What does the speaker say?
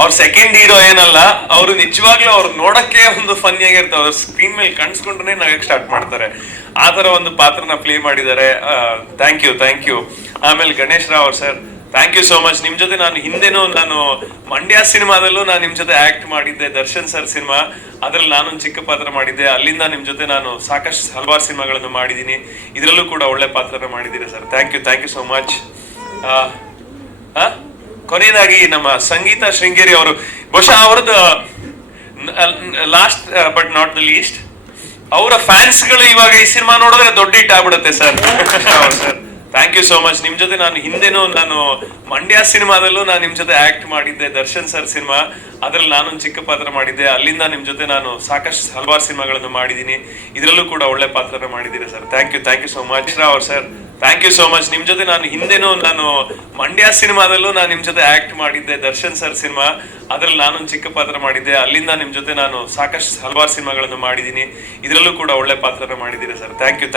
ಅವ್ರ second hero ಏನಲ್ಲ, ಅವರು ನಿಜವಾಗ್ಲೂ ಅವ್ರು ನೋಡಕ್ಕೆ ಒಂದು ಫನ್ನಿ ಆಗಿರ್ತಾರೆ. ಅವ್ರ ಸ್ಕ್ರೀನ್ ಮೇಲೆ ಕಾಣಿಸ್ಕೊಂಡ್ರೆ ನಗಕ್ಕೆ ಸ್ಟಾರ್ಟ್ ಮಾಡ್ತಾರೆ. ಆ ತರ ಒಂದು ಪಾತ್ರನ ಪ್ಲೇ ಮಾಡಿದ್ದಾರೆ. Thank you. ಆಮೇಲೆ ಗಣೇಶ್ ರಾವ್ ಅವ್ರು sir, thank you so much. ನಿಮ್ ಜೊತೆ ನಾನು ಹಿಂದೆನೂ ಮಂಡ್ಯ ಸಿನಿಮಾದಲ್ಲೂ ನಾನು ನಿಮ್ ಜೊತೆ ಆಕ್ಟ್ ಮಾಡಿದ್ದೆ. ದರ್ಶನ್ ಸರ್ ಸಿನಿಮಾ, ಅದ್ರಲ್ಲಿ ನಾನೊಂದು ಚಿಕ್ಕ ಪಾತ್ರ ಮಾಡಿದ್ದೆ. ಅಲ್ಲಿಂದ ನಿಮ್ ಜೊತೆ ನಾನು ಸಾಕಷ್ಟು ಹಲವಾರು ಸಿನಿಮಾಗಳನ್ನು ಮಾಡಿದ್ದೀನಿ. ಇದರಲ್ಲೂ ಕೂಡ ಒಳ್ಳೆ ಪಾತ್ರನ ಮಾಡಿದ್ದೀರಿ sir. Thank you so much. ಕೊನೆಯದಾಗಿ ನಮ್ಮ ಸಂಗೀತ ಶೃಂಗೇರಿ ಅವರು, ಬಹುಶಃ ಅವರದ್ದು last but not the least, ಅವರ ಫ್ಯಾನ್ಸ್ಗಳು ಇವಾಗ ಈ ಸಿನಿಮಾ ನೋಡಿದ್ರೆ ದೊಡ್ಡ ಹಿಟ್ ಆಗ್ಬಿಡುತ್ತೆ sir. Sir thank you so much. ನಿಮ್ ಜೊತೆ ನಾನು ಹಿಂದೆನೂ ಮಂಡ್ಯ ಸಿನಿಮಾದಲ್ಲೂ ನಾನು ನಿಮ್ ಜೊತೆ ಆಕ್ಟ್ ಮಾಡಿದ್ದೆ. ದರ್ಶನ್ ಸರ್ ಸಿನಿಮಾ, ಅದ್ರಲ್ಲಿ ನಾನೊಂದು ಚಿಕ್ಕ ಪಾತ್ರ ಮಾಡಿದ್ದೆ. ಅಲ್ಲಿಂದ ನಿಮ್ ಜೊತೆ ನಾನು ಸಾಕಷ್ಟು ಹಲವಾರು ಸಿನಿಮಾಗಳನ್ನು ಮಾಡಿದ್ದೀನಿ. ಇದರಲ್ಲೂ ಕೂಡ ಒಳ್ಳೆ ಪಾತ್ರನ ಮಾಡಿದ್ದೀರಿ sir. Thank you so much. Rao sir, thank you so much. ನಿಮ್ ಜೊತೆ ನಾನು ಹಿಂದೆನೂ ಮಂಡ್ಯ ಸಿನಿಮಾದಲ್ಲೂ ನಾನು ನಿಮ್ ಜೊತೆ ಆಕ್ಟ್ ಮಾಡಿದ್ದೆ. ದರ್ಶನ್ ಸರ್ ಸಿನಿಮಾ, ಅದ್ರಲ್ಲಿ ನಾನೊಂದು ಚಿಕ್ಕ ಪಾತ್ರ ಮಾಡಿದ್ದೆ. ಅಲ್ಲಿಂದ ನಿಮ್ ಜೊತೆ ನಾನು ಸಾಕಷ್ಟು ಹಲವಾರು ಸಿನಿಮಾಗಳನ್ನು ಮಾಡಿದ್ದೀನಿ. ಇದರಲ್ಲೂ ಕೂಡ ಒಳ್ಳೆ ಪಾತ್ರನ ಮಾಡಿದ್ದೀರಿ ಸರ್. Thank you